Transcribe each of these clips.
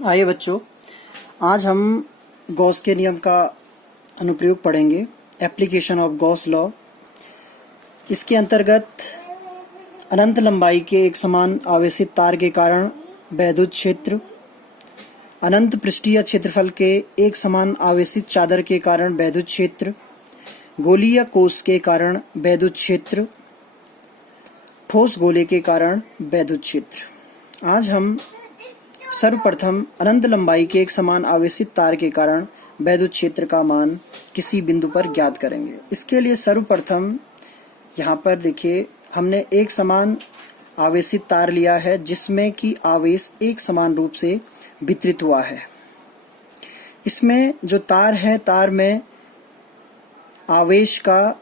आइए बच्चों, आज हम गॉस के नियम का अनुप्रयोग पढ़ेंगे। Application of Gauss law. इसके अंतर्गत अनंत लंबाई के एक समान आवेशित तार के कारण वैद्युत क्षेत्र, अनंत पृष्ठीय क्षेत्रफल के एक समान आवेशित चादर के कारण वैद्युत क्षेत्र, गोलीय कोश के कारण वैद्युत क्षेत्र, ठोस गोले के कारण वैद्युत क्षेत्र। आज हम सर्वप्रथम अनंत लंबाई के एक समान आवेशित तार के कारण वैद्युत क्षेत्र का मान किसी बिंदु पर ज्ञात करेंगे। इसके लिए सर्वप्रथम यहाँ पर देखिए, हमने एक समान आवेशित तार लिया है जिसमें कि आवेश एक समान रूप से वितरित हुआ है। इसमें जो तार है, तार में आवेश का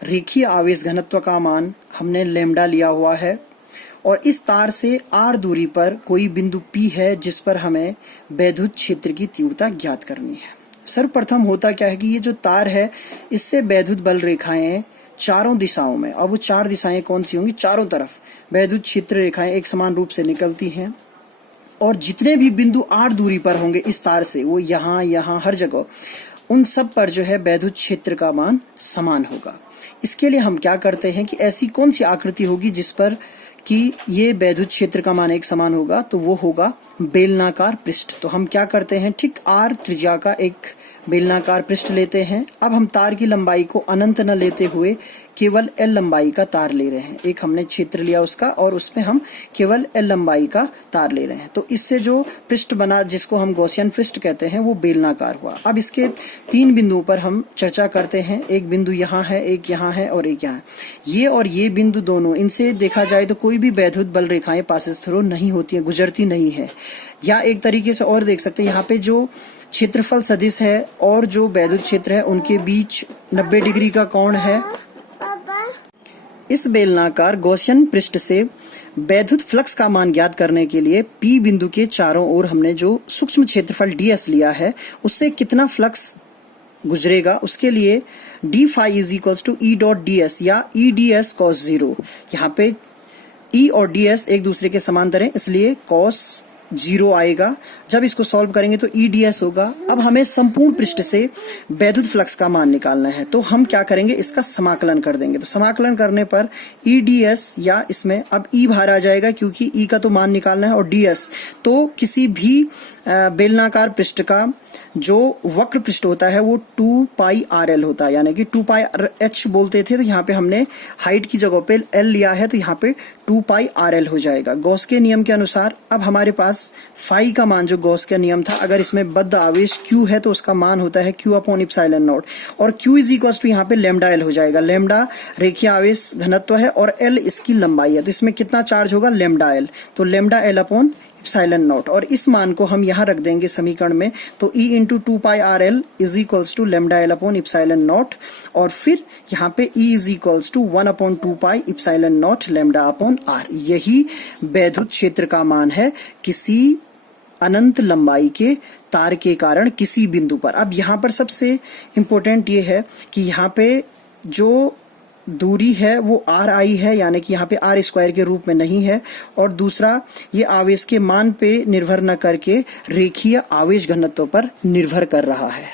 रेखीय आवेश घनत्व का मान हमने लैम्डा लिया हुआ है और इस तार से r दूरी पर कोई बिंदु P है जिस पर हमें वैद्युत क्षेत्र की तीव्रता ज्ञात करनी है। सर्वप्रथम होता क्या है कि ये जो तार है, इससे वैद्युत बल रेखाएं चारों दिशाओं में, अब वो चार दिशाएं कौन सी होंगी, चारों तरफ वैद्युत क्षेत्र रेखाएं एक समान रूप से निकलती हैं और जितने भी बिंदु r दूरी पर होंगे इस तार से, वो यहाँ हर जगह, उन सब पर जो है वैद्युत क्षेत्र का मान समान होगा। इसके लिए हम क्या करते हैं कि ऐसी कौन सी आकृति होगी जिस पर कि ये वैद्युत क्षेत्र का मान एक समान होगा, तो वो होगा बेलनाकार पृष्ठ। तो हम क्या करते हैं, ठीक r त्रिज्या का एक बेलनाकार पृष्ठ लेते हैं। अब हम तार की लंबाई को अनंत न लेते हुए केवल l लंबाई का तार ले रहे हैं। एक हमने क्षेत्र लिया उसका और उसमें हम केवल l लंबाई का तार ले रहे हैं। तो इससे जो पृष्ठ बना, जिसको हम गॉसियन पृष्ठ कहते हैं, वो बेलनाकार हुआ। अब इसके तीन बिंदुओं पर हम चर्चा करते हैं। एक बिंदु यहाँ है, एक यहाँ है और एक यहाँ है। ये और ये बिंदु दोनों, इनसे देखा जाए तो कोई भी वैद्युत बल रेखाएं पासेस थ्रू नहीं होती है, गुजरती नहीं है। या एक तरीके से और देख सकते हैं, यहाँ पे जो क्षेत्रफल सदिश है और जो वैद्युत क्षेत्र है उनके बीच 90 डिग्री का कोण है। इस बेलनाकार गॉसियन पृष्ठ से वैद्युत फ्लक्स का मान ज्ञात करने के लिए P बिंदु के चारों ओर हमने जो सूक्ष्म क्षेत्रफल ds लिया है, उससे कितना फ्लक्स गुजरेगा, उसके लिए d phi is equals to E dot ds या E ds cos 0। यहाँ पे E और ds एक दूसरे के समांतर हैं, इसलिए cos 0 आएगा। जब इसको सॉल्व करेंगे तो E ds होगा। अब हमें संपूर्ण पृष्ठ से वैद्युत फ्लक्स का मान निकालना है, तो हम क्या करेंगे, इसका समाकलन कर देंगे। तो समाकलन करने पर E ds, या इसमें अब E बाहर आ जाएगा क्योंकि E का तो मान निकालना है, और ds तो किसी भी बेलनाकार पृष्ठ का जो वक्र पृष्ठ होता है वो 2 पाई RL होता है, यानी कि 2 पाई h बोलते थे, तो यहाँ पे हमने हाइट की जगह पे L लिया है, तो यहाँ पे 2 पाई RL हो जाएगा। गॉस के नियम के अनुसार अब हमारे पास फाई का मान, जो गॉस का नियम था, अगर इसमें बद्ध आवेश Q है तो उसका मान होता है Q अपॉन इप्सिलॉन नॉट, और Q इज इक्वल टू यहाँ पे लैम्डा L हो जाएगा। लैम्डा रेखीय आवेश घनत्व है और L इसकी लंबाई है, तो इसमें कितना चार्ज होगा, लैम्डा L, तो lambda L upon epsilon naught, और इस मान को हम यहाँ रख देंगे समीकरण में। तो E into 2 pi RL is equals to lambda L upon epsilon naught, और फिर यहाँ पे E is equals to 1 upon 2 pi epsilon naught lambda upon R। यही वैद्युत क्षेत्र का मान है किसी अनंत लंबाई के तार के कारण किसी बिंदु पर। अब यहाँ पर सबसे इम्पोर्टेंट ये है कि यहाँ पे जो दूरी है वो RI है, यानी कि यहाँ पे R स्क्वायर के रूप में नहीं है, और दूसरा ये आवेश के मान पे निर्भर न करके रेखीय आवेश घनत्व पर निर्भर कर रहा है।